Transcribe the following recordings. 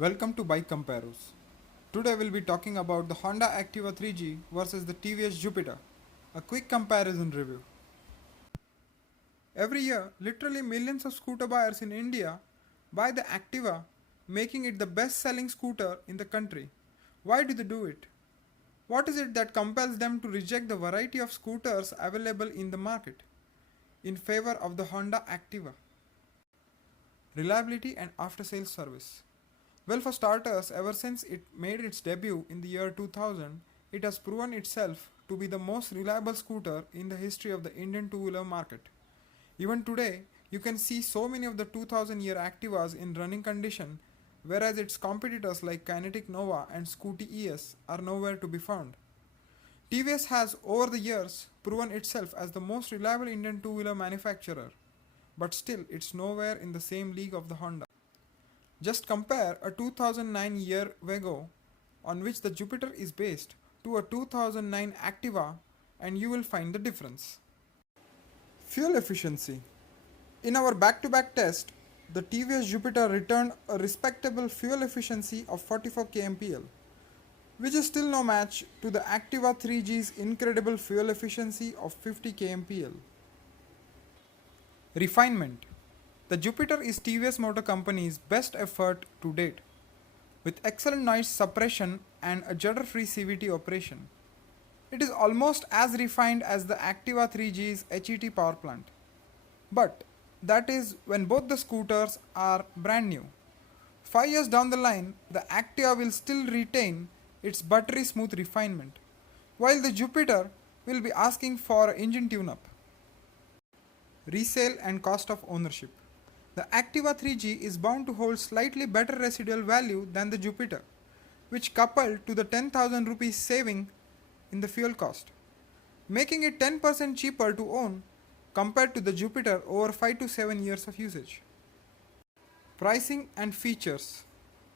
Welcome to Bike Comparos. Today we'll be talking about the Honda Activa 3G versus the TVS Jupiter. A quick comparison review. Every year, literally millions of scooter buyers in India buy the Activa, making it the best-selling scooter in the country. Why do they do it? What is it that compels them to reject the variety of scooters available in the market in favor of the Honda Activa? Reliability and after-sales service. Well, for starters, ever since it made its debut in the year 2000, it has proven itself to be the most reliable scooter in the history of the Indian two-wheeler market. Even today, you can see so many of the 2000-year Activas in running condition, whereas its competitors like Kinetic Nova and Scooty ES are nowhere to be found. TVS has, over the years, proven itself as the most reliable Indian two-wheeler manufacturer, but still it's nowhere in the same league of the Honda. Just compare a 2009 year Vego, on which the Jupiter is based, to a 2009 Activa and you will find the difference. Fuel efficiency. In our back-to-back test, the TVS Jupiter returned a respectable fuel efficiency of 44 kmpl, which is still no match to the Activa 3G's incredible fuel efficiency of 50 kmpl. Refinement. The Jupiter is TVS Motor Company's best effort to date, with excellent noise suppression and a judder-free CVT operation. It is almost as refined as the Activa 3G's HET power plant. But that is when both the scooters are brand new. 5 years down the line, the Activa will still retain its buttery smooth refinement, while the Jupiter will be asking for an engine tune-up. Resale and cost of ownership. The Activa 3G is bound to hold slightly better residual value than the Jupiter, which coupled to the 10,000 rupees saving in the fuel cost, making it 10% cheaper to own compared to the Jupiter over 5 to 7 years of usage. Pricing and features.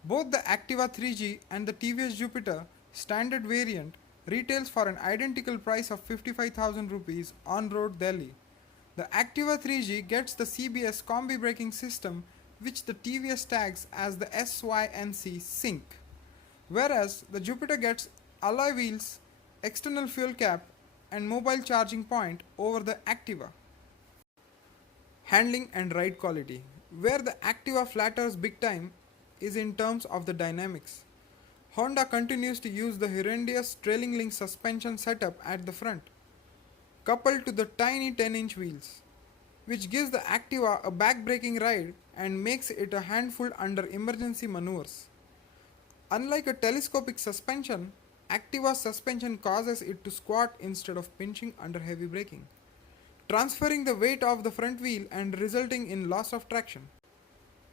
Both the Activa 3G and the TVS Jupiter standard variant retails for an identical price of 55,000 rupees on road Delhi. The Activa 3G gets the CBS combi braking system, which the TVS tags as the SYNC Sync, whereas the Jupiter gets alloy wheels, external fuel cap and mobile charging point over the Activa. Handling and ride quality. Where the Activa flatters big time is in terms of the dynamics. Honda continues to use the horrendous trailing link suspension setup at the front, coupled to the tiny 10-inch wheels, which gives the Activa a back-braking ride and makes it a handful under emergency maneuvers. Unlike a telescopic suspension, Activa's suspension causes it to squat instead of pinching under heavy braking, transferring the weight of the front wheel and resulting in loss of traction.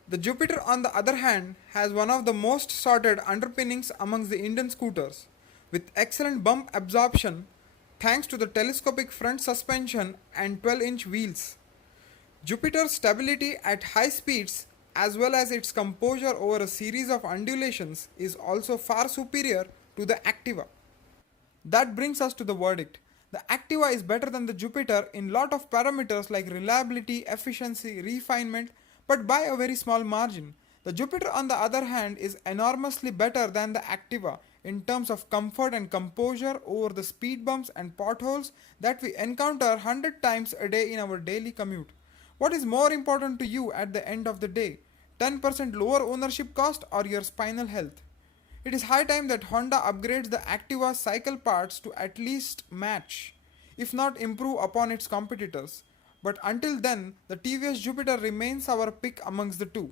The Jupiter, on the other hand, has one of the most sorted underpinnings amongst the Indian scooters, with excellent bump absorption thanks to the telescopic front suspension and 12-inch wheels. Jupiter's stability at high speeds as well as its composure over a series of undulations is also far superior to the Activa. That brings us to the verdict. The Activa is better than the Jupiter in lot of parameters like reliability, efficiency, refinement, but by a very small margin. The Jupiter, on the other hand, is enormously better than the Activa in terms of comfort and composure over the speed bumps and potholes that we encounter 100 times a day in our daily commute. What is more important to you at the end of the day? 10% lower ownership cost or your spinal health? It is high time that Honda upgrades the Activa cycle parts to at least match, if not improve upon its competitors. But until then, the TVS Jupiter remains our pick amongst the two.